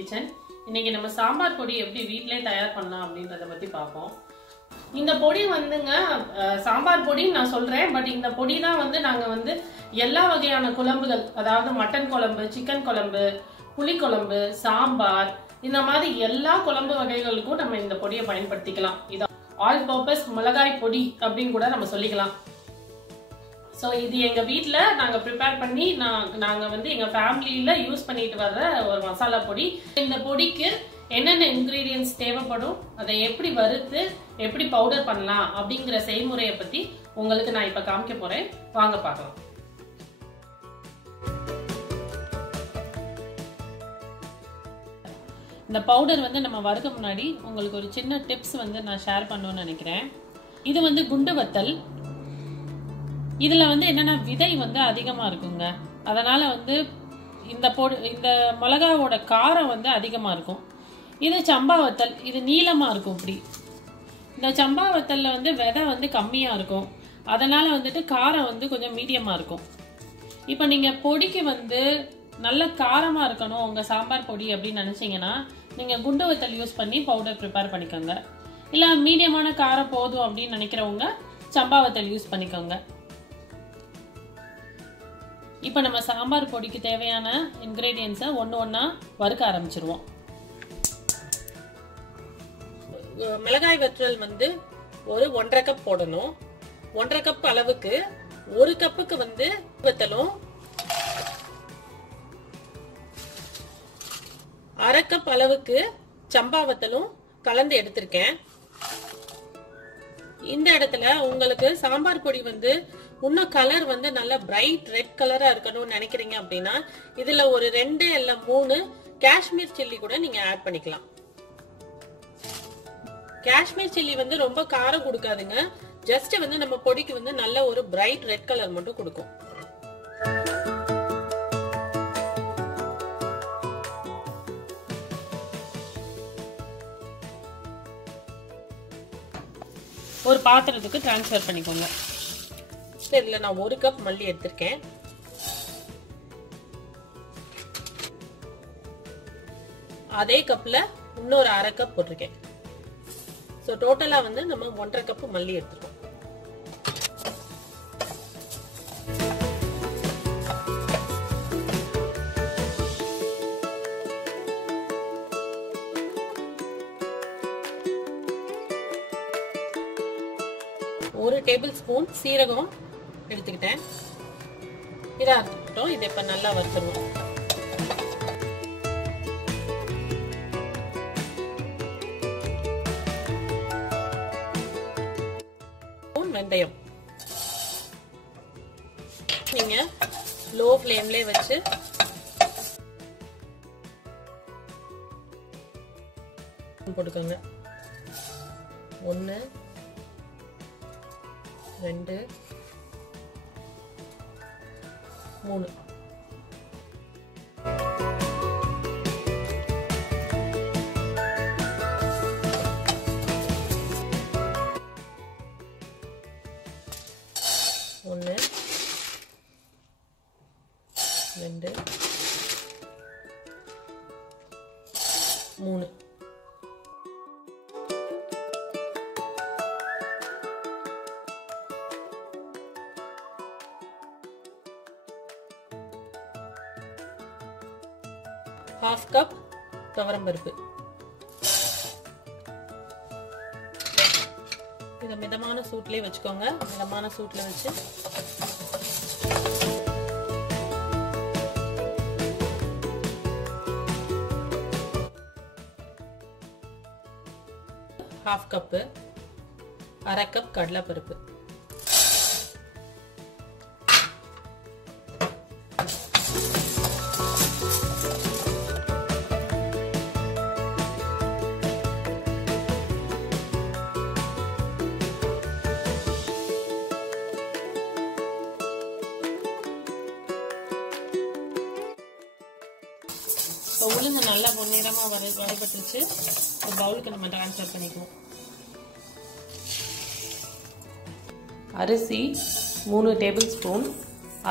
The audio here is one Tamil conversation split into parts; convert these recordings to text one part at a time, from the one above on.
கிச்சன். இன்னைக்கு நம்ம சாம்பார் பொடி எப்படி வீட்லயே தயார் பண்ணலாம் அப்படின்றத பத்தி பார்ப்போம். இந்த பொடி வந்துங்க சாம்பார் பொடி நான் சொல்றேன். பட் இந்த பொடி தான் வந்து நாங்க வந்து எல்லா வகையான குழம்புகள், அதாவது மட்டன் குழம்பு, சிக்கன் குழம்பு, புளி குழம்பு, சாம்பார், இந்த மாதிரி எல்லா குழம்பு வகைகளுக்கும் நம்ம இந்த பொடியை பயன்படுத்திக்கலாம். இது ஆல் பர்பஸ் மிளகாய் பொடி அப்படின்னு கூட நம்ம சொல்லிக்கலாம். ஸோ இது எங்க வீட்டில் நாங்கள் ப்ரிப்பேர் பண்ணி நாங்கள் வந்து எங்க ஃபேமிலியில யூஸ் பண்ணிட்டு வர்ற ஒரு மசாலா பொடி. இந்த பொடிக்கு என்னென்ன இன்கிரீடியன்ஸ் தேவைப்படும், அதை எப்படி வறுத்து எப்படி பவுடர் பண்ணலாம் அப்படிங்கிற செய்முறையை பத்தி உங்களுக்கு நான் இப்ப காமிக்க போறேன். வாங்க பார்க்கலாம். இந்த பவுடர் வந்து நம்ம வறுக்க முன்னாடி உங்களுக்கு ஒரு சின்ன டிப்ஸ் வந்து நான் ஷேர் பண்ணணும்னு நினைக்கிறேன். இது வந்து குண்டு வத்தல். இதுல வந்து என்னன்னா விதை வந்து அதிகமா இருக்குங்க. அதனால வந்து இந்த மிளகாவோட காரம் வந்து அதிகமா இருக்கும். இது சம்பா வத்தல். இது நீளமா இருக்கும். இப்படி இந்த சம்பா வத்தல்ல வந்து விதை வந்து கம்மியா இருக்கும். அதனால வந்துட்டு காரம் வந்து கொஞ்சம் மீடியமா இருக்கும். இப்ப நீங்க பொடிக்கு வந்து நல்ல காரமா இருக்கணும் உங்க சாம்பார் பொடி அப்படின்னு நினைச்சீங்கன்னா நீங்க குண்டு வத்தல் யூஸ் பண்ணி பவுடர் ப்ரிப்பேர் பண்ணிக்கோங்க. இல்ல மீடியமான காரம் போதும் அப்படின்னு நினைக்கிறவங்க சம்பா வத்தல் யூஸ் பண்ணிக்கோங்க. இப்ப நம்ம சாம்பார் பொடிக்கு தேவையான இன்கிரீடியன்ஸை ஒன்னு ஒன்னா வறுக்க ஆரம்பிச்சிருவோம். மிளகாய் வற்றல் வந்து ஒரு 1.5 கப் போடணும். 1.5 கப் அளவுக்கு 1 கப்புக்கு வந்து வத்தலும், 1/2 கப் அளவுக்கு சம்பா வத்தலும் கலந்து எடுத்திருக்கேன். இந்த இடத்துல உங்களுக்கு சாம்பார் பொடி வந்து இன்னும் கலர் வந்து நல்ல பிரைட் ரெட் கலரா இருக்கணும்னு நினைக்கிறீங்க அப்படின்னா இதுல ஒரு 2 இல்ல 3 காஷ்மீர் சில்லி கூட நீங்க ஆட் பண்ணிக்கலாம். காஷ்மீர் சில்லி வந்து ரொம்ப காரம் கொடுக்காதுங்க. ஜஸ்ட் வந்து நம்ம பொடிக்கு வந்து நல்ல ஒரு பிரைட் ரெட் கலர் மட்டும் கொடுக்கும். ஒரு பாத்திரத்துக்கு டிரான்ஸ்ஃபர் பண்ணிக்கோங்க. இதுல நான் 1 கப் மல்லி எடுத்திருக்கேன். அதே கப்ல இன்னொரு 1/2 கப் போட்டிருக்கேன். சோ டோட்டலா வந்து நம்ம 1.5 கப் மல்லி எடுத்துருக்கோம். ஒரு டேபிள் ஸ்பூன் சீரகம் எடுத்துக்கிட்டேன். இதா இருக்கட்டும். இதை இப்ப நல்லா வறுத்துருவோம். வெந்தயம் நீங்க லோ ஃப்ளேம்ல வச்சு போட்டுக்கோங்க. 1 2 3 1 2 3 1/2 கப் துவரம்பருப்பு. இத மிதமான சூட்லயே வச்சுக்கோங்க. மிதமான சூட்ல வச்சு ½ கப் 1/2 கப் கடலைப்பருப்பு. உளுந்து நல்லா பொன்னிறமா வறுபட்டுச்சு. ஒரு பவுலுக்கு நம்ம ட்ரான்ஸ்ஃபர் பண்ணிக்குவோம். அரிசி 3 டேபிள் ஸ்பூன்.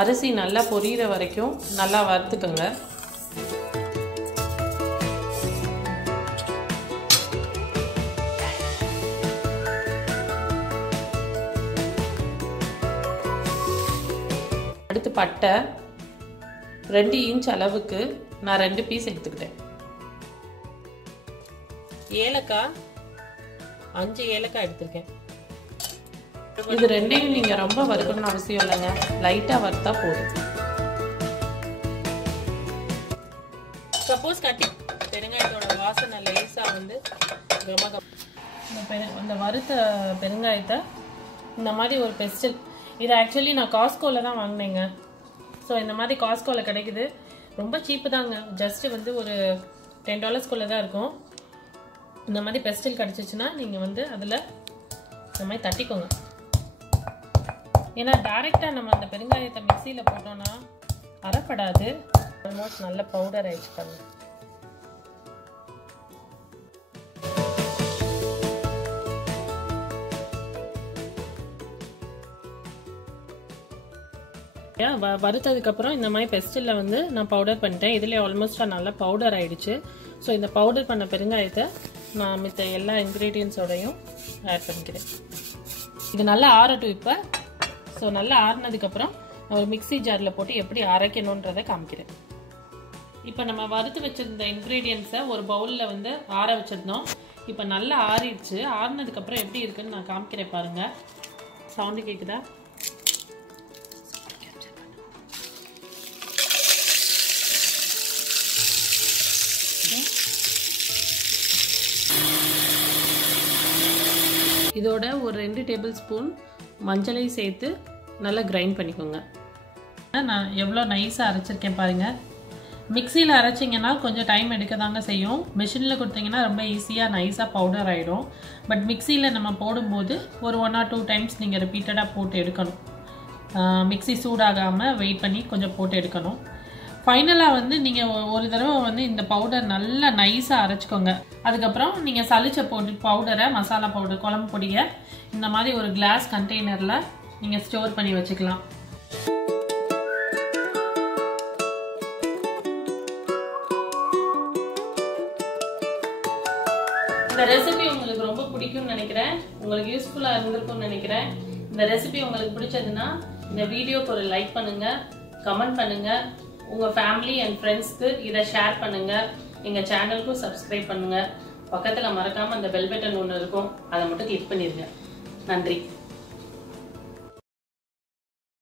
அரிசி நல்லா பொரியிற வரைக்கும் நல்லா வறுத்துக்கோங்க. அடுத்து பட்டை 2 இன்ச் அளவுக்கு நான் 2 பீஸ் எடுத்துக்கிட்டேன். ஏலக்காய் 5 ஏலக்காய் எடுத்துருக்கேன். இது ரெண்டையும் நீங்க ரொம்ப வறுக்கணும்னு அவசியம் இல்லைங்க, லைட்டா வறுத்தா போதும். சப்போஸ் கட்டி பெருங்காயத்தோட வாசனை லேசா வந்து அந்த வறுத்த பெருங்காயத்தை இந்த மாதிரி ஒரு பெஸ்டில், இது ஆக்சுவலி நான் காஸ்கோல தான் வாங்கினேங்க. ஸோ இந்த மாதிரி காஸ்கோல கிடைக்குது, ரொம்ப சீப்பு தாங்க, ஜஸ்ட் வந்து ஒரு $10 தான் இருக்கும். இந்த மாதிரி பெஸ்டில் கிடச்சிச்சின்னா நீங்கள் வந்து அதில் இந்த மாதிரி தட்டிக்கோங்க. ஏன்னா டைரெக்டாக நம்ம அந்த பெருங்காயத்தை மிக்சியில் போட்டோன்னா அரைப்படாது. ஆல்மோஸ்ட் நல்ல பவுடர் ஆயிடுச்சு பாருங்க. வறுத்ததுக்கப்புறம் இந்த மாதிரி பெஸ்டில் வந்து நான் பவுடர் பண்ணிட்டேன். இதில் ஆல்மோஸ்ட்டாக நல்லா பவுடர் ஆயிடுச்சு. ஸோ இந்த பவுடர் பண்ண பெருங்காயத்தை நான் மித்த எல்லா இன்க்ரீடியன்ஸோடையும் ஆட் பண்ணிக்கிறேன். இது நல்லா ஆறட்டும் இப்போ. ஸோ நல்லா ஆறினதுக்கப்புறம் ஒரு மிக்சி ஜாரில் போட்டு எப்படி அரைக்கணுன்றதை காமிக்கிறேன். இப்போ நம்ம வறுத்து வச்சிருந்த இன்க்ரீடியன்ஸை ஒரு பவுலில் வந்து ஆற வச்சிருந்தோம். இப்போ நல்லா ஆறிடுச்சு. ஆறினதுக்கப்புறம் எப்படி இருக்குன்னு நான் காமிக்கிறேன் பாருங்கள். சவுண்டு கேட்குதா? இதோட ஒரு 2 டேபிள் ஸ்பூன் மஞ்சளை சேர்த்து நல்லா கிரைண்ட் பண்ணிக்கோங்க. நான் எவ்வளோ நைஸாக அரைச்சிருக்கேன் பாருங்கள். மிக்சியில் அரைச்சிங்கன்னா கொஞ்சம் டைம் எடுக்க தாங்க செய்யும். மிஷினில் கொடுத்தீங்கன்னா ரொம்ப ஈஸியாக நைஸாக பவுடர் ஆகிடும். பட் மிக்சியில் நம்ம போடும்போது ஒரு 1 or 2 டைம்ஸ் நீங்கள் ரிப்பீட்டடாக போட்டு எடுக்கணும். மிக்சி சூடாகாமல் வெயிட் பண்ணி கொஞ்சம் போட்டு எடுக்கணும். ஃபைனலாக வந்து நீங்கள் ஒரு தடவை வந்து இந்த பவுடர் நல்லா நைஸாக அரைச்சிக்கோங்க. அதுக்கப்புறம் நீங்கள் சளிச்ச பவுடரை, மசாலா பவுடர், குழம்பு பொடியை இந்த மாதிரி ஒரு கிளாஸ் கண்டெய்னரில் நீங்கள் ஸ்டோர் பண்ணி வச்சுக்கலாம். இந்த ரெசிபி உங்களுக்கு ரொம்ப பிடிக்கும்னு நினைக்கிறேன். உங்களுக்கு யூஸ்ஃபுல்லாக இருந்திருக்கும்னு நினைக்கிறேன். இந்த ரெசிபி உங்களுக்கு பிடிச்சதுன்னா இந்த வீடியோக்கு ஒரு லைக் பண்ணுங்கள், கமெண்ட் பண்ணுங்கள், உங்கள் ஃபேமிலி அண்ட் ஃப்ரெண்ட்ஸ்க்கு இதை ஷேர் பண்ணுங்கள். எங்கள் சேனலுக்கும் சப்ஸ்கிரைப் பண்ணுங்கள். பக்கத்தில் மறக்காமல் அந்த பெல் பட்டன் ஒன்று இருக்கும், அதை மட்டும் கிளிக் பண்ணிடுங்க. நன்றி.